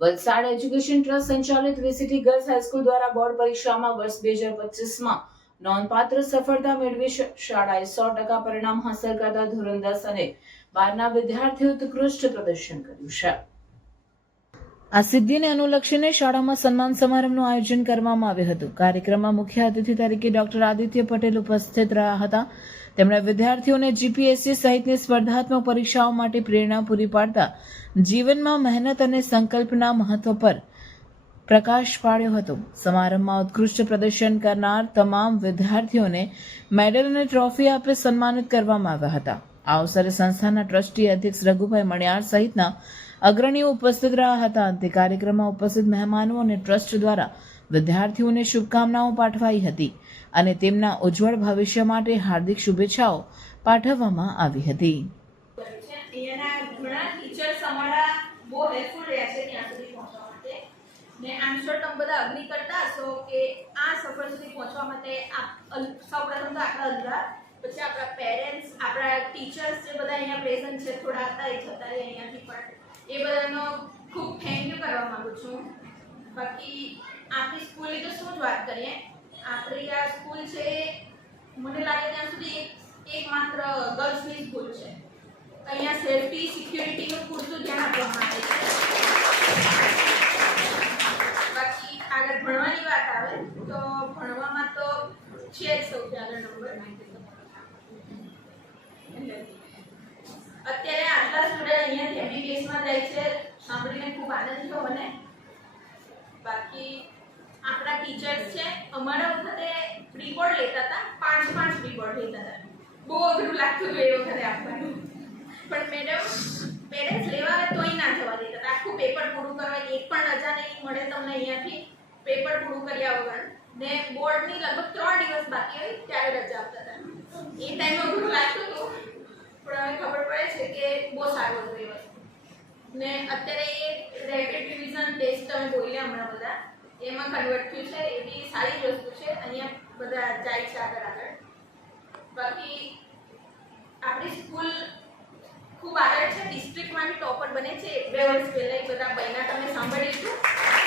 Valsad education trust સંચાલિત V C T girls high school દ્વારા board પરીક્ષામાં વર્ષ બે હજાર પચીસમાં નોંધપાત્ર સફળતા મેળવી શાળાએ સો ટકા પરિણામ હાંસલ કરતા ધોરણ દસ અને બારના વિદ્યાર્થીઓ ઉત્કૃષ્ટ પ્રદર્શન કર્યું છે. આ સિદ્ધિને અનુલક્ષીને શાળામાં સન્માન સમારંભનું આયોજન કરવામાં આવ્યું હતું. કાર્યક્રમમાં મુખ્ય અતિથિ તરીકે ડોક્ટર આદિત્ય પટેલ ઉપસ્થિત રહ્યા હતા. તેમણે વિદ્યાર્થીઓને જીપીએસસી સહિતની સ્પર્ધાત્મક પરીક્ષાઓ માટે પ્રેરણા પૂરી પાડતા જીવનમાં મહેનત અને સંકલ્પના મહત્વ પર પ્રકાશ પાડ્યો હતો. સમારંભમાં ઉત્કૃષ્ટ પ્રદર્શન કરનાર તમામ વિદ્યાર્થીઓને મેડલ અને ટ્રોફી આપી સન્માનિત કરવામાં આવ્યા હતા. આ અવસરે સંસ્થાના ટ્રસ્ટી અધ્યક્ષ રઘુભાઈ મણિયાર સહિતના અગ્રણીઓ ઉપસ્થિત રહ્યા હતા. તે કાર્યક્રમમાં ઉપસ્થિત મહેમાનો અને ટ્રસ્ટ દ્વારા વિદ્યાર્થીઓને શુભકામનાઓ પાઠવાઈ હતી અને તેમના ઉજ્જવળ ભવિષ્ય માટે હાર્દિક શુભેચ્છાઓ પાઠવવામાં આવી હતી. પછી આપણા પેરેન્ટ્સ આપણા ટીચર્સ જે બધા અહીંયા પ્રેઝન્ટ છે, થોડા હતા, એ જતા અહીંયાથી, પણ એ બધાનો ખૂબ થેન્ક યુ કરવા માંગુ છું. બાકી આપણી સ્કૂલની તો શું જ વાત કરીએ, આપણી આ સ્કૂલ છે, મને લાગે ત્યાં સુધી એક, એકમાત્ર ગર્લ્સની સ્કૂલ છે. અહીંયા સેફટી સિક્યુરિટીનું પૂરતું ધ્યાન આપવામાં આવે છે. બાકી આગળ ભણવાની વાત આવે, તો ભણવામાં તો છે જ સૌથી આગળ નંબર અત્યારે આટલા સ્ટુડન્ટ અહીંયાથી એમબીબીએસમાં છે. સાંભળીને ખૂબ આનંદ થયો મને. બાકી આપણા ટીચર્સ છે, અમારા વખતે રિપોર્ટ લેતા હતા. પાંચ પાંચ રિપોર્ટ લેતા હતા. બહુ અઘરું લાગતું હતું એ વખતે આપવાનું પણ મેડમ પેરેન્ટ્સ લેવા આવે તોય ના જવા દેતા હતા. આખું પેપર પૂરું કરવા એક પણ રજા નહીં મળે તમને અહીંયાથી. પેપર પૂરું કર્યા વગર. ને બોર્ડની લગભગ ત્રણ દિવસ બાકી હોય ત્યારે રજા આપતા હતા. એ ટાઈમે અઘરું લાગતું હતું. પણ હવે ખબર પડે છે કે બહુ સારું હતું એ વસ્તુ. ને અત્યારે એ રેપિડ રિવિઝન ટેસ્ટ તમે બોલ્યા હમણાં બધા. એમાં કન્વર્ટ થયું છે, એ બી સારી વસ્તુ છે. અહીંયા બધા જાય છે આગળ આગળ. બાકી આપણી સ્કૂલ ખૂબ આગળ છે. ડિસ્ટ્રિક્ટમાં બી ટોપર બને છે. બે વર્ષ પહેલાં એ બધા બહેના તમે સાંભળીશું